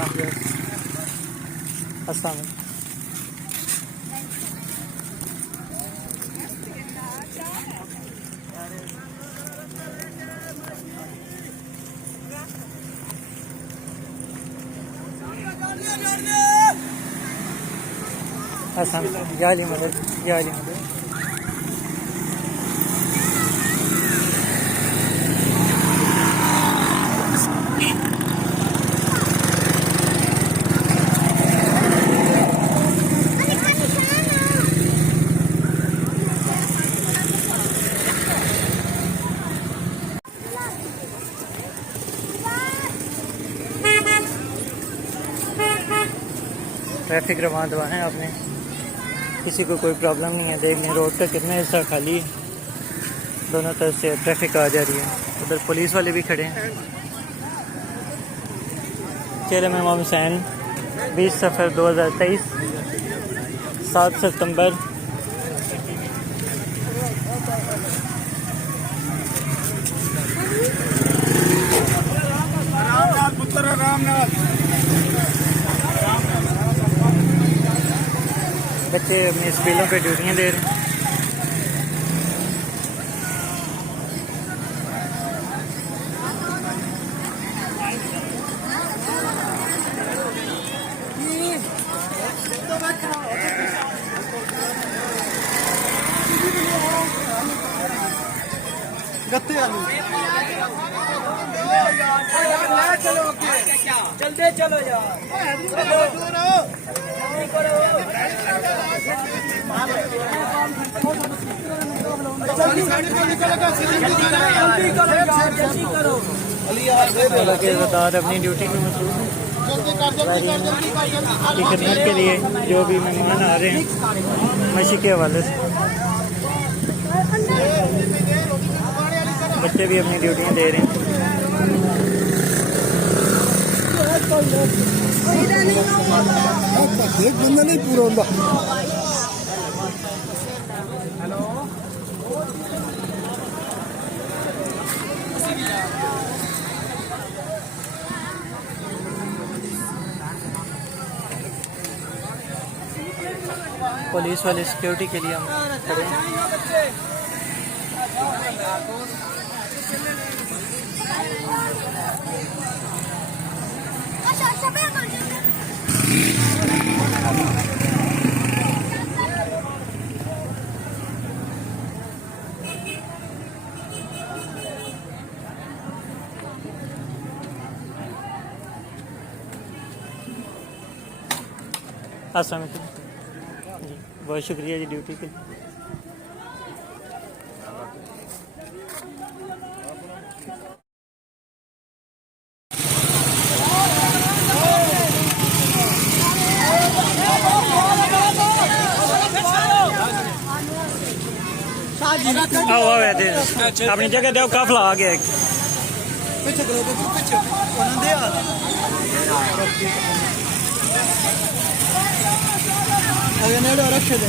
अल्लाह हाफ़िज़। अस्सलाम वालेकुम। जाली मदद जाली मदद ट्रैफिक रवान दवा है आपने, किसी को कोई प्रॉब्लम नहीं है। देख लें रोड का कितना हिस्सा खाली है, दोनों तरफ से ट्रैफिक आ जा रही है। उधर पुलिस वाले भी खड़े हैं। चेहरा इमाम हुसैन 20 सफ़र 2023 7 सितंबर। बच्चे अपने स्कूलों पे ड्यूटियाँ दे रहे हैं। गत्ते आलू जल्दी चलो यार, अपनी ड्यूटी में मसरूफ हैं की खिदमत के लिए। जो भी मेहमान आ रहे हैं मशी के हवाले से, बच्चे भी अपनी ड्यूटियाँ दे रहे हैं। एक बंदा नहीं पूरा होता। पुलिस वाले सिक्योरिटी के लिए हम खड़े हैं। अस्सलाम वालेकुम जी, बहुत शुक्रिया जी ड्यूटी के लिए। आओ अपनी जगह दो, काफिला आ गया। पीछे करो, पीछे अगर नेड़े रखे दे।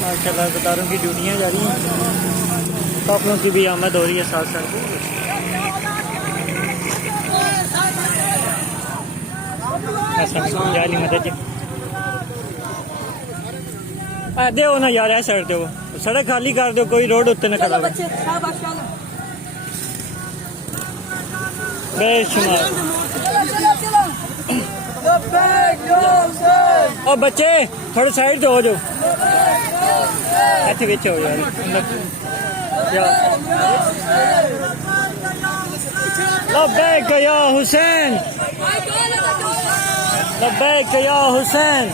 माशाल्लाह कतारों की ड्यूटियाँ जारी हैं, काफिलों की भी आमद हो रही है साथ साथ। जाली मदद दे ना यार, ऐ साइड दो, सड़क खाली कर दो, कोई रोड उत्ते न खड़ा बेशुमार। और बच्चे थोड़े साइड हो जाओ, अच्छे बिच हो यार। लब्बैक या हुसैन, लब्बैक या हुसैन,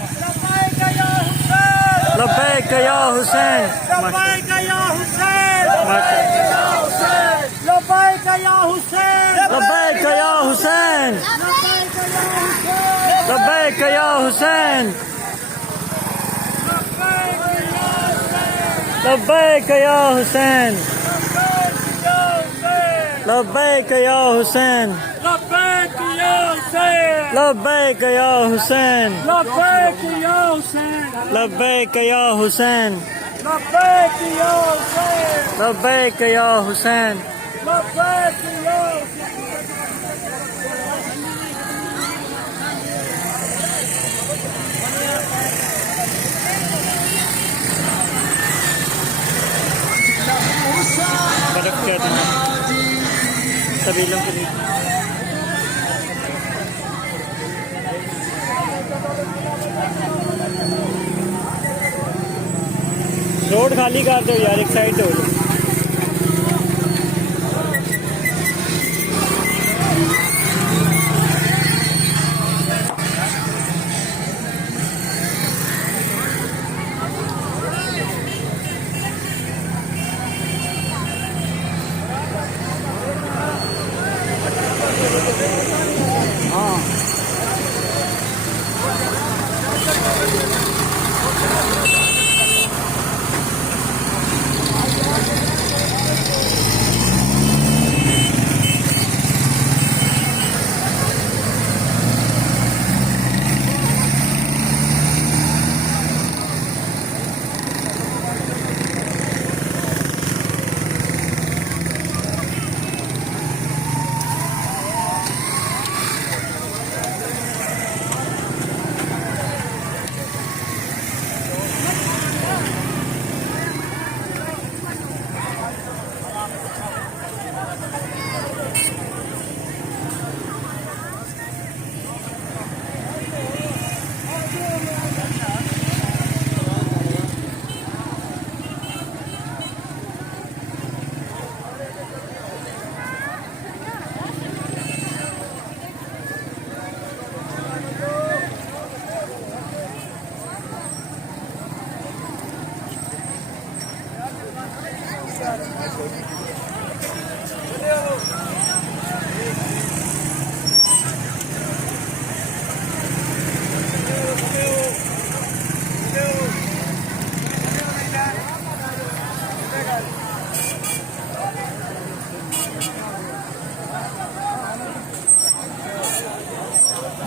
लब्बैक या हुसैन, लब्बैक या हुसैन, लब्बैक या हुसैन, लब्बैक या हुसैन, लब्बैक या हुसैन, लब्बैक या हुसैन, लब्बैक या हुसैन, लब्बैक या हुसैन। हुसैन लब्बैक या हुसैन लब्बैक या हुसैन लब्बैक या हुसैन लब्बैक या हुसैन लब्बैक या हुसैन लब्बैक या बर्फ क्या था सबीलों के लिए। रोड खाली कर दो यार, एक साइड हो जाओ।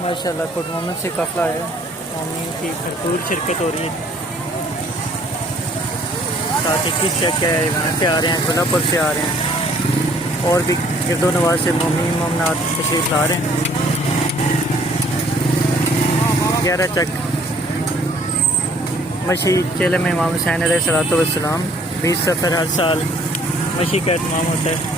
माशाल्लाह गुड मोमेंट से काफ़ला है, आमीन की भरपूर शिरकत हो रही है। साथ ही किस जगह है, वहाँ से आ रहे हैं, गुलापुर से आ रहे हैं, और भी गिरदो नवाज से मोमिन मोमनात तशरीफ ला रहे हैं। 11 चक मशी चेले में इमाम हुसैन अलैहिस्सलाम 20 सफ़र हर साल मशी का एहतमाम होता है।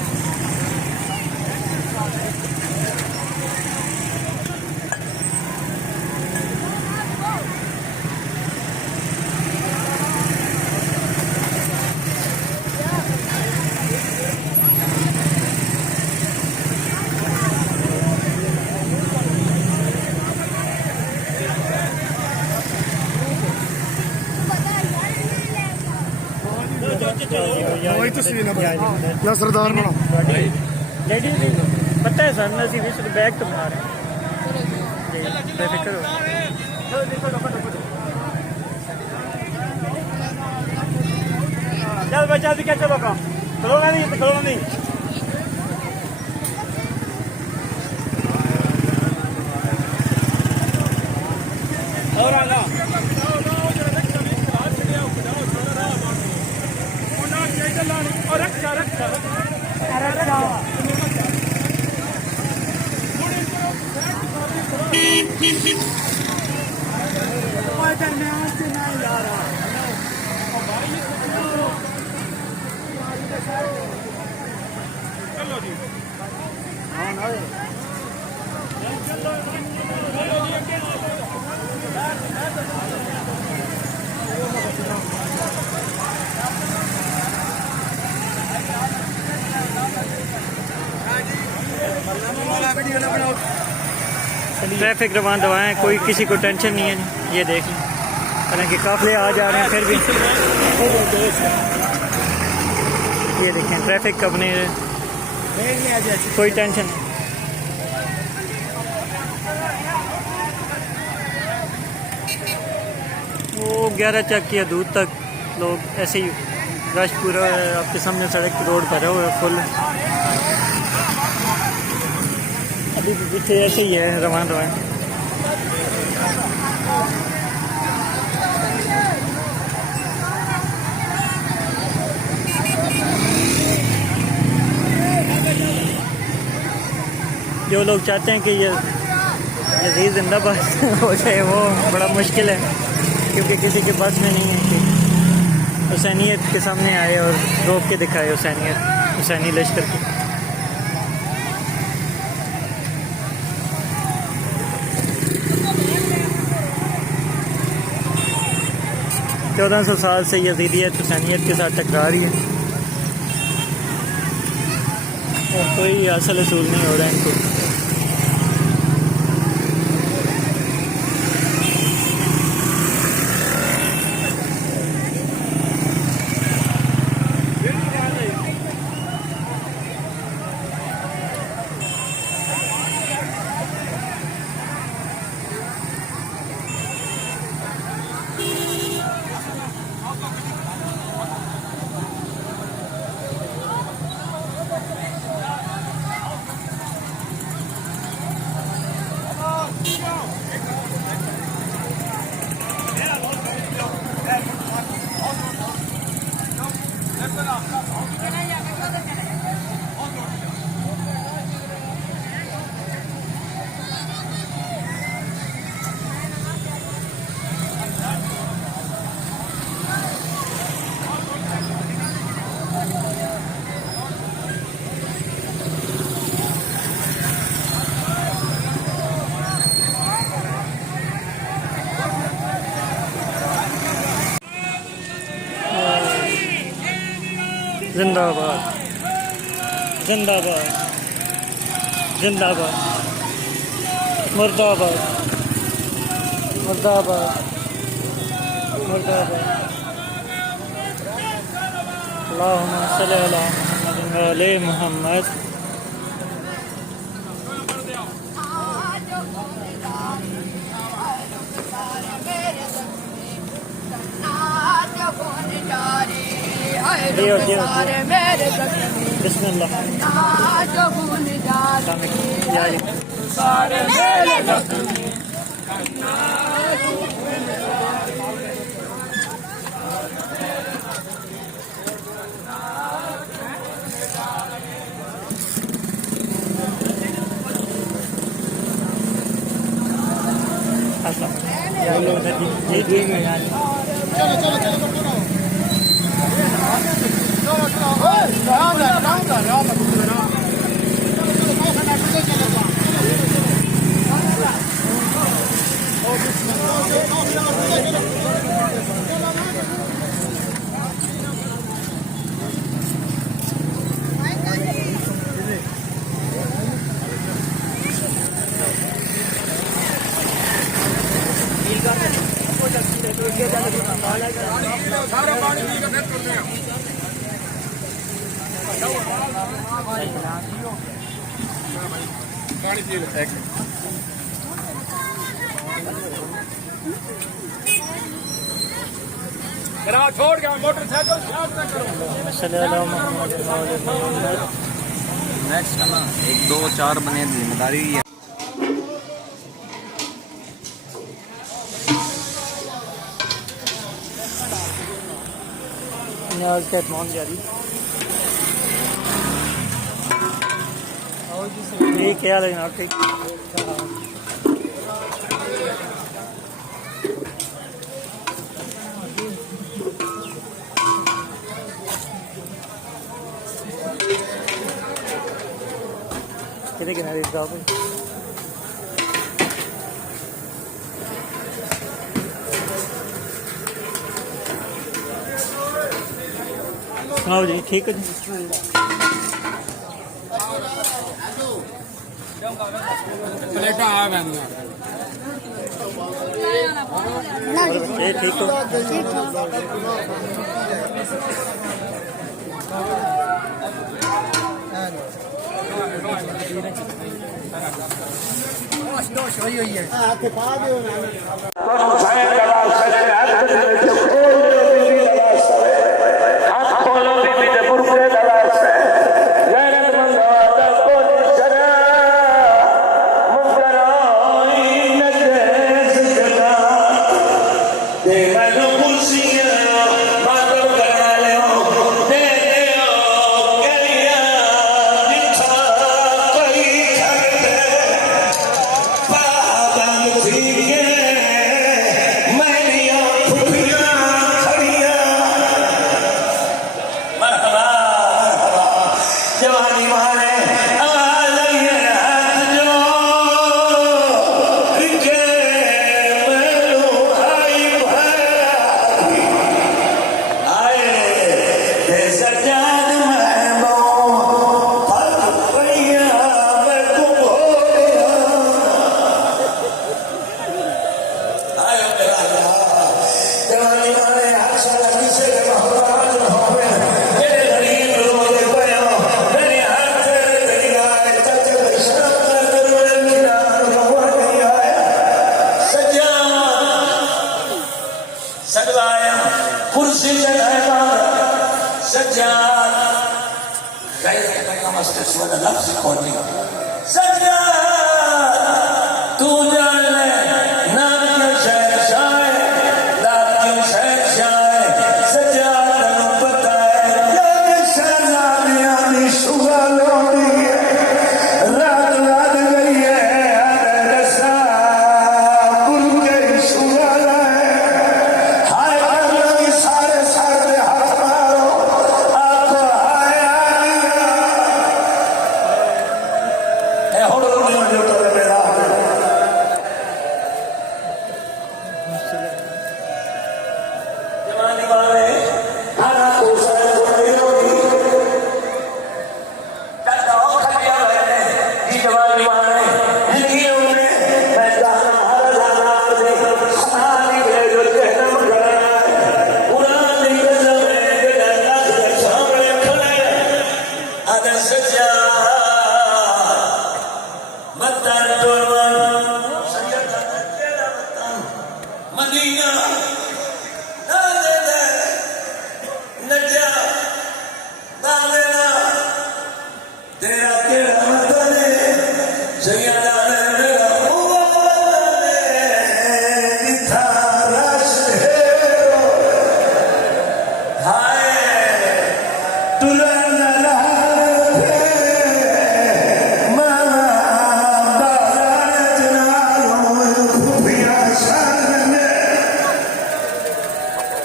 या सरदार बनो लेडीज भी पता है सर, नसी भी बैग तो बना रहे हैं जी, बेफिक्र हो। चल बच्चा भी क्या, चलो का खिलौना नहीं, खिलौना नहीं। और आना और रक्षा रक्षा रक्षा ट्रैफिक रवान दवाएँ, कोई किसी को टेंशन नहीं है। ये देख लें, हालांकि काफ़िले आ जा रहे हैं फिर भी ये देखें ट्रैफिक अपने कोई टेंशन नहीं। वो 11 चक या दूर तक लोग ऐसे ही रश पूरा आपके सामने सड़क रोड पर है फुल। गाड़ी के पीछे ऐसे ही है रवान रवान। जो लोग चाहते हैं कि ये यज़ीद जिंदाबाद हो जाए वो बड़ा मुश्किल है, क्योंकि किसी के पास में नहीं है कि हुसैनियत के सामने आए और रोक के दिखाए हुसैनी लश्कर को। चौदह सौ साल से यज़ीदियत हुसैनियत के साथ टकरा रही है और कोई असल असूल नहीं हो रहा है इनको। जिंदाबाद जिंदाबाद जिंदाबाद मुर्दाबाद मुर्दाबाद मुर्दाबाद। अल्लाहुम्मा सल्ली अला मुहम्मद व आले मुहम्मद। बिस्मिल्लाह। छोड़ गया मोटरसाइकिल नेक्स्ट है ना 1 2 4 बने जिम्मेदारी है। न्याज का एतमाम जारी। ठीक है लेकिन आप ठीक कितने किनारे जाओ हाँ जी ठीक है जी। ठीक हो कुर्सी लगाएगा सज्जाद गैर का नमस्ते वाला लफ्ज़ खोल दिया सज्जाद तू जान ले नाम के शहंशाह दाद के शहंशाह सज्जाद तन्नू पता है जब शहनामियां दी शुगा लोड़ी है रात रात गई है रसा बुल गई शुगा हाय अल्लाह सारे सारे हाथ मारो आप हाय ए होड़ जो तो मेरा जवानी वाले हरा उसे बड़ी होगी कदा खड़िया है जी जवानी वाले जिंदगी में मैं जाना हर जाना से खाली ले जो कहना मगर पुरानी कसम है अल्लाह के सामने खड़े आदर सच्चा मतन तोरवन सैयद तेरा मतन मदीना नजा दामेना तेरा केड़ा मतन है सैयदा मेरा हुआ इथा रश है हाय तुरन लहर मामा बाजार जनालो खुफिया शान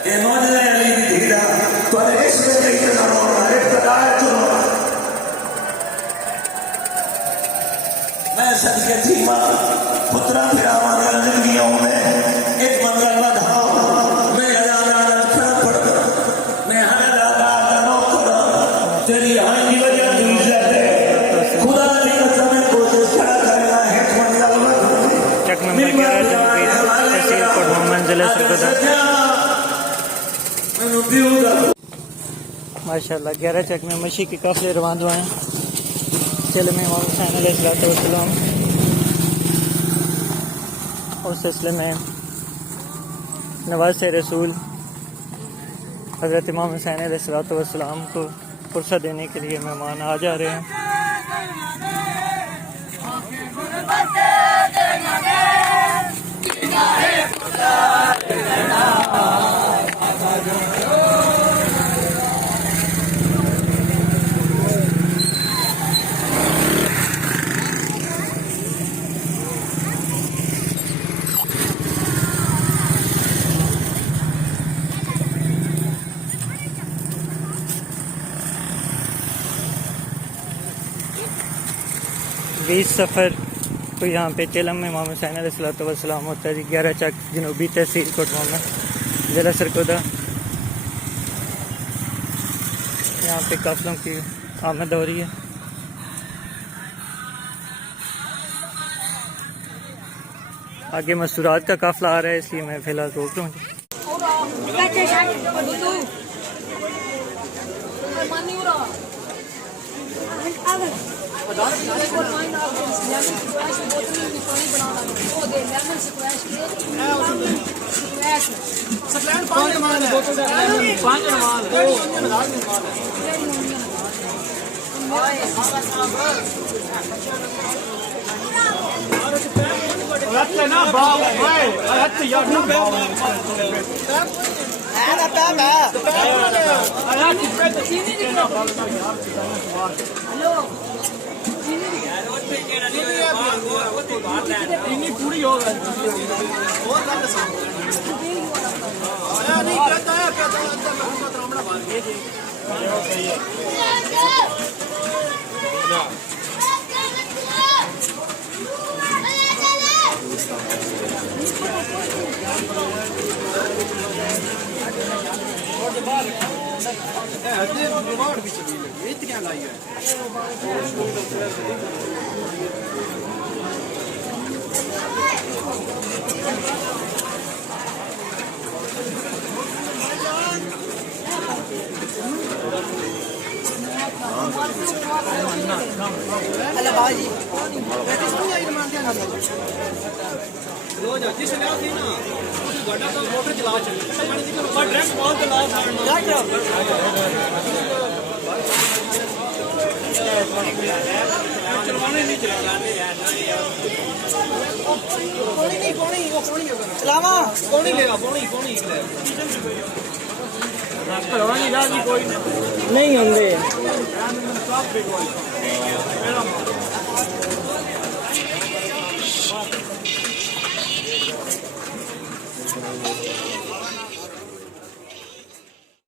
ये मौजूद अली दी धीरा पर इसमें नहीं करो इब्तदा चुनो मैं सदके थी मां पुत्रा फिरावा जिंदगियों में एक मंगल बढ़ाओ मैं अजाना खड़ा पड़ मैं हर आबाद नौकर तेरी हानि वजह से इज्जत है खुदा की कसम है कोशिश खड़ा करना है मंगल बढ़ाओ चक नंबर 11 जनपद तहसील कोट मोहम्मद जिला सरगोदा माशाल्लाह 11 चक में मशी के काफिले रवान हुए हैं चल में इमाम हुसैन अलैहिस्सलाम उस सिलसिले में नवाज़ रसूल हज़रत इमाम हुसैन अलैहिस्सलाम को फुर्सत देने के लिए मेहमान आ जा रहे हैं। बीस सफ़र तो यहाँ पे चेलम में इमाम हुसैन अलैहिस्सलाम होता है 11 चक जनूबी तहसील कोट मोहम्मद जिला सरगोदा। यहाँ पे काफिलों की आमद हो रही है। आगे मसूरात का काफिला आ रहा है इसलिए मैं फिलहाल रोक रहा हूँ। पूरी होगा जिसने आती ना उस गाड़ा का मोटर चला चले पर डायरेक्ट बॉल चला चलवाने नहीं चलाने चलावा कौन नहीं लेगा कौन नहीं करवानी राजी कोई नहीं होंगे।